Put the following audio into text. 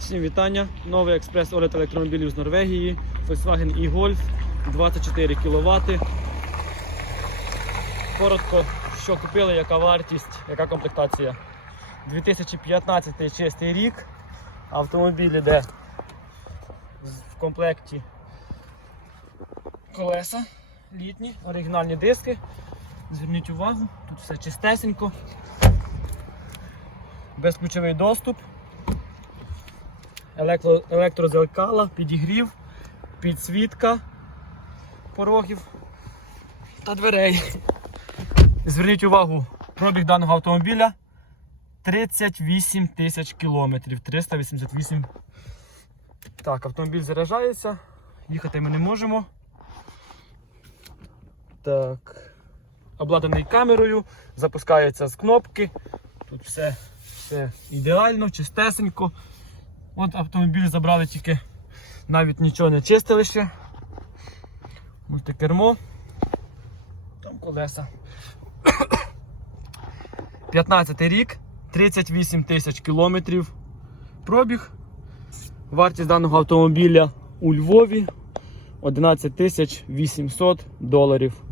Всім вітання. Новий експрес огляд електромобілів з Норвегії. Volkswagen e-Golf 24 кВт. Коротко, що купили, яка вартість, яка комплектація. 2015 чистий рік. Автомобіль іде в комплекті колеса літні, оригінальні диски. Зверніть увагу, тут все чистесенько. Безключовий доступ. Електро, електрозеркала, підігрів, підсвітка порогів та дверей. Зверніть увагу, пробіг даного автомобіля 38 тисяч кілометрів. 388. Так, автомобіль заряджається, їхати ми не можемо. Так. Обладнаний камерою, запускається з кнопки. Тут все, все ідеально, чистесенько. От автомобіль забрали тільки навіть нічого не чистили ще. Мультикермо. Там колеса. 15 рік, 38 тисяч кілометрів. Пробіг. Вартість даного автомобіля у Львові 11 тисяч 800 доларів.